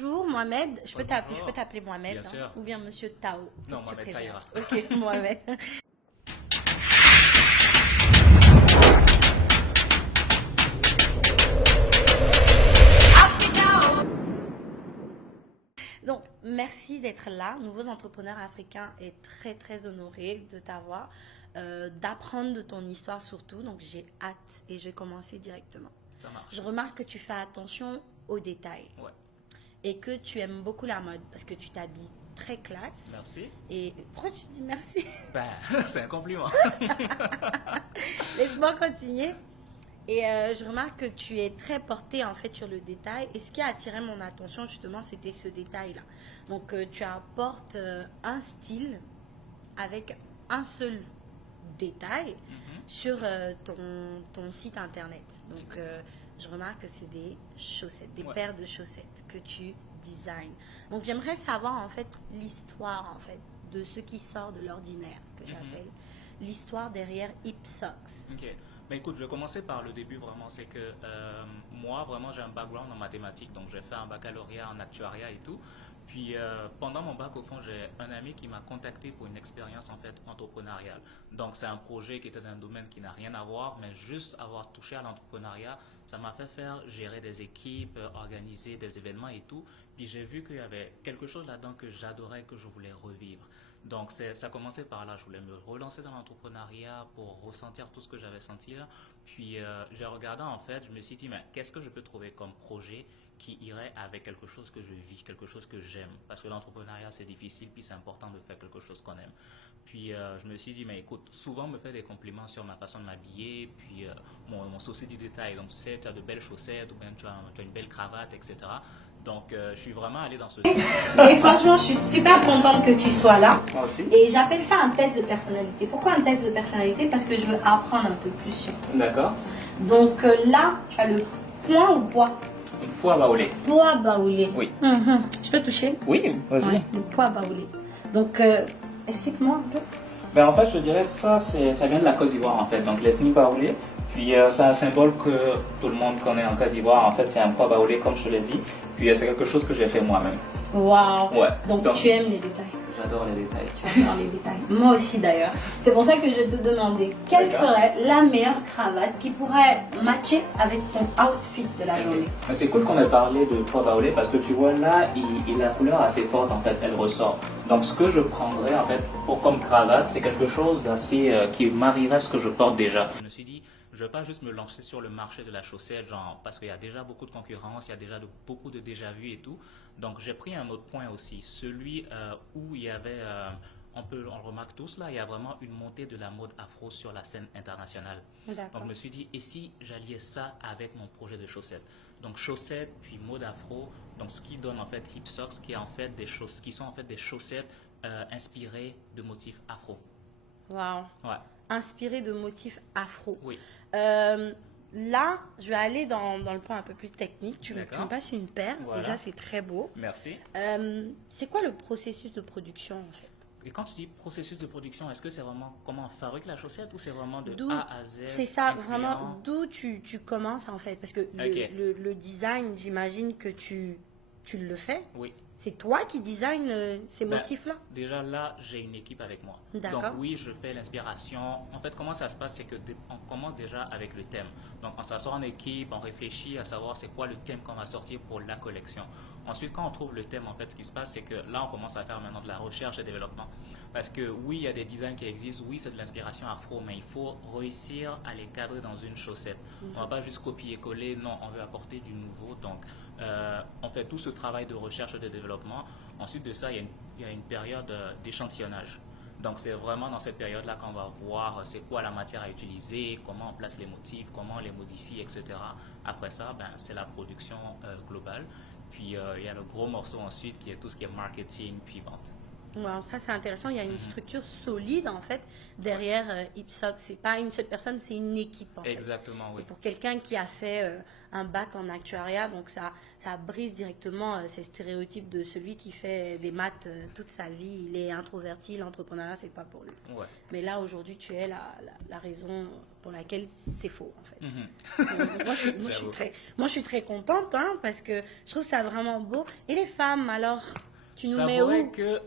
bonjour Mohamed. Je peux Bonjour. t'appeler Mohamed, Bien sûr. ou bien Monsieur Tao. Non, Qu'est-ce que tu Mohamed, ça ira. préfères? Ok, Mohamed. Donc, merci d'être là. Nouveaux entrepreneurs africains est très très honoré de t'avoir, d'apprendre de ton histoire surtout. Donc, j'ai hâte et je vais commencer directement. Ça marche. Je remarque que tu fais attention aux détails Ouais. et que tu aimes beaucoup la mode parce que tu t'habilles très classe. Merci. Et pourquoi tu dis merci? Ben, c'est un compliment. Laisse-moi continuer. Et je remarque que tu es très porté en fait sur le détail. Et ce qui a attiré mon attention justement, c'était ce détail-là. Donc tu apportes un style avec un seul détail sur ton site internet. Donc je remarque que c'est des chaussettes, des Ouais. paires de chaussettes que tu designs. Donc j'aimerais savoir en fait l'histoire en fait de ce qui sort de l'ordinaire que j'appelle l'histoire derrière Hip Socks. Ok. Ben écoute, je vais commencer par le début vraiment. C'est que moi, vraiment, j'ai un background en mathématiques. Donc, j'ai fait un baccalauréat en actuariat et tout. Puis, pendant mon bac, au fond, j'ai un ami qui m'a contacté pour une expérience en fait entrepreneuriale. Donc, c'est un projet qui était dans un domaine qui n'a rien à voir, mais juste avoir touché à l'entrepreneuriat, ça m'a fait faire gérer des équipes, organiser des événements et tout. Puis, j'ai vu qu'il y avait quelque chose là-dedans que j'adorais, que je voulais revivre. Donc, ça a commencé par là. Je voulais me relancer dans l'entrepreneuriat pour ressentir tout ce que j'avais senti là. Puis, j'ai regardé en fait, je me suis dit, mais qu'est-ce que je peux trouver comme projet qui irait avec quelque chose que je vis, quelque chose que j'aime. Parce que l'entrepreneuriat, c'est difficile, puis c'est important de faire quelque chose qu'on aime. Puis, je me suis dit, mais écoute, souvent on me fait des compliments sur ma façon de m'habiller, puis mon souci du détail. Donc, tu sais, tu as de belles chaussettes, ou bien tu as une belle cravate, etc. Donc, je suis vraiment allé dans ce sens. Et franchement, je suis super contente que tu sois là. Moi aussi. Et j'appelle ça un test de personnalité. Pourquoi un test de personnalité? Parce que je veux apprendre un peu plus sur toi. D'accord. Donc là, tu as le point ou poids? Poids baoulé. Poids baoulé. Oui. Je peux toucher? Oui, vas-y. Ouais, le poids baoulé. Donc, explique-moi un peu. Ben, en fait, je dirais ça vient de la Côte d'Ivoire en fait, donc l'ethnie baoulé. Puis c'est un symbole que tout le monde connaît en Côte d'Ivoire. En fait, c'est un poids baoulé comme je te l'ai dit. Puis c'est quelque chose que j'ai fait moi-même. Waouh. Ouais. Donc, tu aimes les détails. J'adore les détails. Tu adores les détails. Moi aussi d'ailleurs. C'est pour ça que je te demandais quelle D'accord. serait la meilleure cravate qui pourrait matcher avec ton outfit de la journée. Mais c'est cool qu'on ait parlé de poids baoulé parce que tu vois là, la couleur est assez forte en fait, elle ressort. Donc ce que je prendrais en fait pour comme cravate, c'est quelque chose d'assez qui marierait ce que je porte déjà. Je me suis dit, je ne vais pas juste me lancer sur le marché de la chaussette, genre parce qu'il y a déjà beaucoup de concurrence, il y a déjà beaucoup de déjà-vu et tout. Donc j'ai pris un autre point aussi, celui où il y avait, on le remarque tous là, il y a vraiment une montée de la mode afro sur la scène internationale. Donc D'accord. je me suis dit, et si j'alliais ça avec mon projet de chaussettes? Donc chaussettes puis mode afro, donc ce qui donne en fait Hip Socks, qui est en fait qui sont en fait des chaussettes inspirées de motifs afro. Waouh. Ouais. Inspiré de motifs afro. Oui. Là, je vais aller dans le point un peu plus technique. Tu me D'accord. passes une paire. Voilà. Déjà, c'est très beau. Merci. C'est quoi le processus de production en fait? Et quand tu dis processus de production, est-ce que c'est vraiment comment on fabrique la chaussette ou c'est vraiment de D'où- A à Z? C'est ça, influent? vraiment, d'où tu commences en fait. Parce que Ok. le design, j'imagine que tu le fais. Oui. C'est toi qui design ces Ben, motifs-là? Déjà là, j'ai une équipe avec moi. D'accord. Donc oui, je fais l'inspiration. En fait, comment ça se passe, c'est que on commence déjà avec le thème. Donc on s'assoit en équipe, on réfléchit à savoir c'est quoi le thème qu'on va sortir pour la collection. Ensuite, quand on trouve le thème, en fait, ce qui se passe, c'est que là, on commence à faire maintenant de la recherche et développement. Parce que oui, il y a des designs qui existent, oui, c'est de l'inspiration afro, mais il faut réussir à les cadrer dans une chaussette. On ne va pas juste copier-coller, non, on veut apporter du nouveau. Donc, on fait tout ce travail de recherche et de développement. Ensuite de ça, il y a une période d'échantillonnage. Donc, c'est vraiment dans cette période-là qu'on va voir c'est quoi la matière à utiliser, comment on place les motifs, comment on les modifie, etc. Après ça, ben, c'est la production globale. Puis, il y a le gros morceau ensuite qui est tout ce qui est marketing puis vente. Ouais, ça c'est intéressant. Il y a une structure solide en fait derrière Ipsoc. C'est pas une seule personne, c'est une équipe en fait. Exactement, Et oui. pour quelqu'un qui a fait un bac en actuariat, donc ça brise directement ces stéréotypes de celui qui fait des maths toute sa vie. Il est introverti, l'entrepreneuriat c'est pas pour lui. Ouais. Mais là aujourd'hui tu es la raison pour laquelle c'est faux en fait. Mhm. Moi, moi, je suis très contente hein, parce que je trouve ça vraiment beau. Et les femmes alors, tu nous mets J'avouerais où? que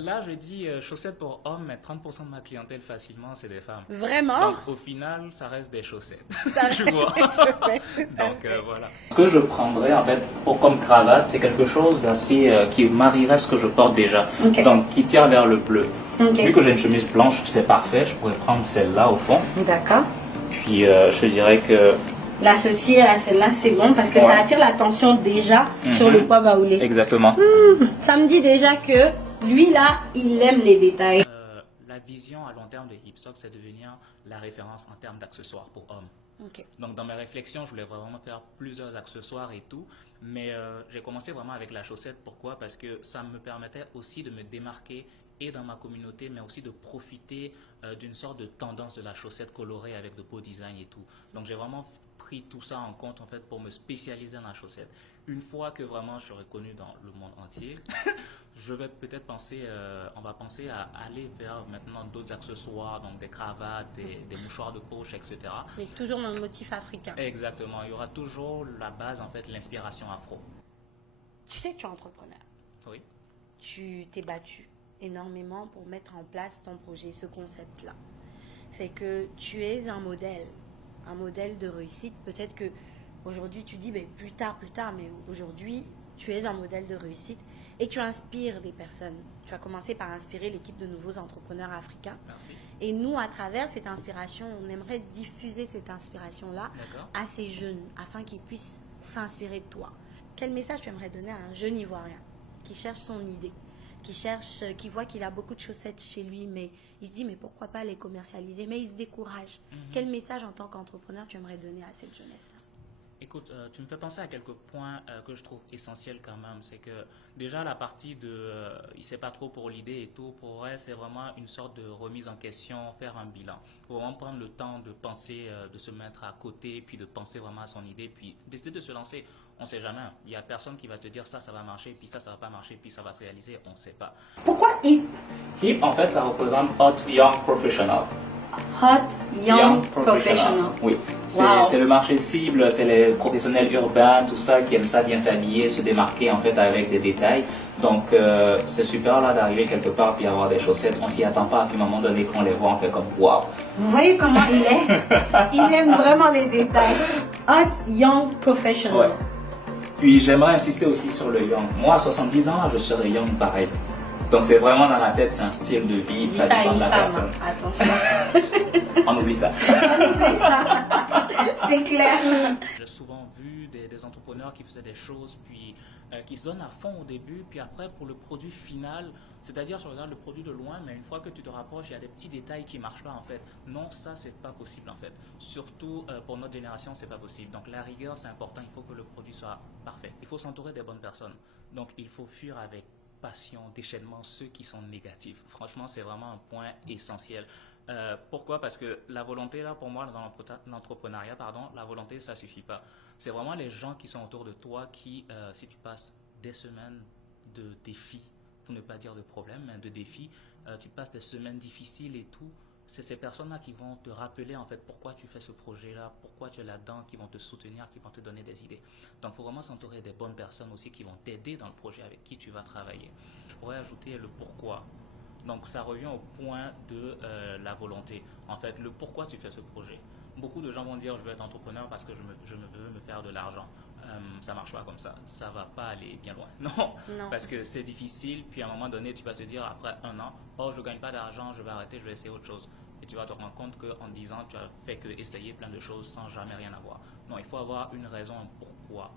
là, je dis chaussettes pour hommes, mais 30% de ma clientèle facilement, c'est des femmes. Vraiment? Donc au final, ça reste des chaussettes. Ça Tu vois? reste des chaussettes, tout à Donc fait. voilà. Ce que je prendrais en fait pour comme cravate, c'est quelque chose d'assez qui marierait ce que je porte déjà. Ok. Donc qui tire vers le bleu. Ok. Vu que j'ai une chemise blanche, c'est parfait. Je pourrais prendre celle-là au fond. D'accord. Puis je dirais que L'associer à celle-là, c'est bon parce que ça Ouais. attire l'attention déjà sur Mhm. le poids baoulé. exactement. Ça me dit déjà que lui là, il aime les détails. La vision à long terme de Hipsock, c'est devenir la référence en termes d'accessoires pour hommes. Ok. Donc dans mes réflexions, je voulais vraiment faire plusieurs accessoires et tout, mais j'ai commencé vraiment avec la chaussette. Pourquoi? Parce que ça me permettait aussi de me démarquer et dans ma communauté, mais aussi de profiter d'une sorte de tendance de la chaussette colorée avec de beaux designs et tout. Donc j'ai vraiment pris tout ça en compte en fait pour me spécialiser dans la chaussette. Une fois que vraiment je serai connu dans le monde entier, je vais peut-être penser, on va penser à aller vers maintenant d'autres accessoires, donc des cravates, des mouchoirs de poche, etc. Mais toujours dans le motif africain. Exactement, il y aura toujours la base, en fait, l'inspiration afro. Tu sais que tu es entrepreneur. Oui, Tu t'es battu énormément pour mettre en place ton projet, ce concept-là. Fait que tu es un modèle de réussite. Peut-être que aujourd'hui tu dis ben, plus tard, mais aujourd'hui tu es un modèle de réussite et tu inspires les personnes. Tu as commencé par inspirer l'équipe de nouveaux entrepreneurs africains. merci. Et nous, à travers cette inspiration, on aimerait diffuser cette inspiration-là D'accord. à ces jeunes afin qu'ils puissent s'inspirer de toi. Quel message tu aimerais donner à un jeune Ivoirien qui cherche son idée, qui voit qu'il a beaucoup de chaussettes chez lui, mais il se dit mais pourquoi pas les commercialiser, mais il se décourage. Quel message en tant qu'entrepreneur tu aimerais donner à cette jeunesse-là? Écoute, tu me fais penser à quelques points que je trouve essentiels quand même. C'est que déjà la partie de il ne sait pas trop pour l'idée et tout, pour elle, c'est vraiment une sorte de remise en question, faire un bilan. Il faut vraiment prendre le temps de penser, de se mettre à côté, puis de penser vraiment à son idée, puis décider de se lancer. On ne sait jamais. Il n'y a personne qui va te dire ça va marcher, puis ça va pas marcher, puis ça va se réaliser. On ne sait pas. Pourquoi HIP? HIP, en fait, ça représente Hot Young Professional. Hot Young Professional. Oui, Wow. c'est le marché cible, c'est les professionnels urbains, tout ça, qui aiment ça bien s'habiller, se démarquer en fait avec des détails. Donc c'est super là d'arriver quelque part puis avoir des chaussettes, on s'y attend pas, puis à un moment donné quand on les voit on fait comme waouh. Vous voyez comment il est? Il aime vraiment les détails. Hot Young Professional. Ouais. Puis j'aimerais insister aussi sur le young. Moi à 70 ans, je serai young pareil. Donc c'est vraiment dans la tête, c'est un style de vie, Tu dis ça ça à dépend une de la femme, personne. hein. Attention. On oublie ça. On fait ça. C'est clair. J'ai souvent vu des entrepreneurs qui faisaient des choses, puis qui se donnent à fond au début, puis après pour le produit final, c'est-à-dire tu regardes le produit de loin, mais une fois que tu te rapproches, il y a des petits détails qui ne marchent pas en fait. Non, ça c'est pas possible en fait. Surtout pour notre génération, c'est pas possible. Donc la rigueur c'est important, il faut que le produit soit parfait. Il faut s'entourer des bonnes personnes. Donc il faut fuir avec passion, déchaînement, ceux qui sont négatifs. Franchement, c'est vraiment un point essentiel. Pourquoi? Parce que la volonté, là, pour moi, dans l'entrepreneuriat, la volonté, ça suffit pas. C'est vraiment les gens qui sont autour de toi qui, si tu passes des semaines de défis, pour ne pas dire de problèmes, mais de défis, tu passes des semaines difficiles et tout, c'est ces personnes-là qui vont te rappeler en fait pourquoi tu fais ce projet-là, pourquoi tu es là-dedans, qui vont te soutenir, qui vont te donner des idées. Donc il faut vraiment s'entourer des bonnes personnes aussi qui vont t'aider dans le projet avec qui tu vas travailler. Je pourrais ajouter le pourquoi. Donc ça revient au point de la volonté. En fait, le pourquoi tu fais ce projet. Beaucoup de gens vont dire je veux être entrepreneur parce que je veux me faire de l'argent. Ça marche pas comme ça. Ça va pas aller bien loin. Non, Non. parce que c'est difficile. Puis à un moment donné, tu vas te dire après un an, oh je gagne pas d'argent, je vais arrêter, je vais essayer autre chose. Et tu vas te rendre compte qu'en 10 ans, tu as fait que essayer plein de choses sans jamais rien avoir. Non, il faut avoir une raison, un pourquoi.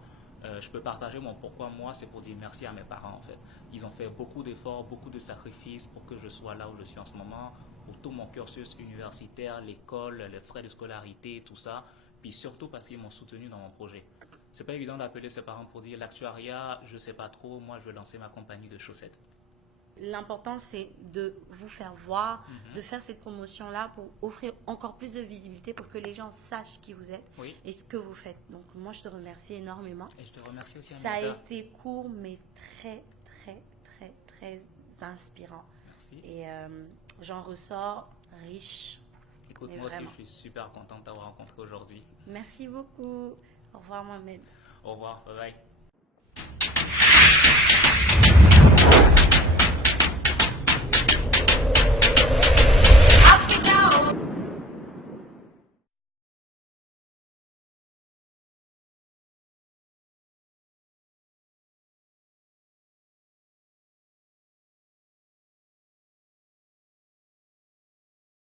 Je peux partager mon pourquoi. Moi, c'est pour dire merci à mes parents en fait. Ils ont fait beaucoup d'efforts, beaucoup de sacrifices pour que je sois là où je suis en ce moment, pour tout mon cursus universitaire, l'école, les frais de scolarité, tout ça. Puis surtout parce qu'ils m'ont soutenu dans mon projet. C'est pas évident d'appeler ses parents pour dire l'actuariat, je sais pas trop, moi je veux lancer ma compagnie de chaussettes. l'important, c'est de vous faire voir, de faire cette promotion-là pour offrir encore plus de visibilité pour que les gens sachent qui vous êtes Oui. et ce que vous faites. Donc, moi, je te remercie énormément. Et je te remercie aussi, Ça a Aminata. été court, mais très, très, très, très inspirant. Merci. Et j'en ressors riche. Écoute, Mais moi aussi, vraiment. je suis super content de t'avoir rencontré aujourd'hui. Merci beaucoup. Au revoir, Mohamed. Au revoir, bye bye.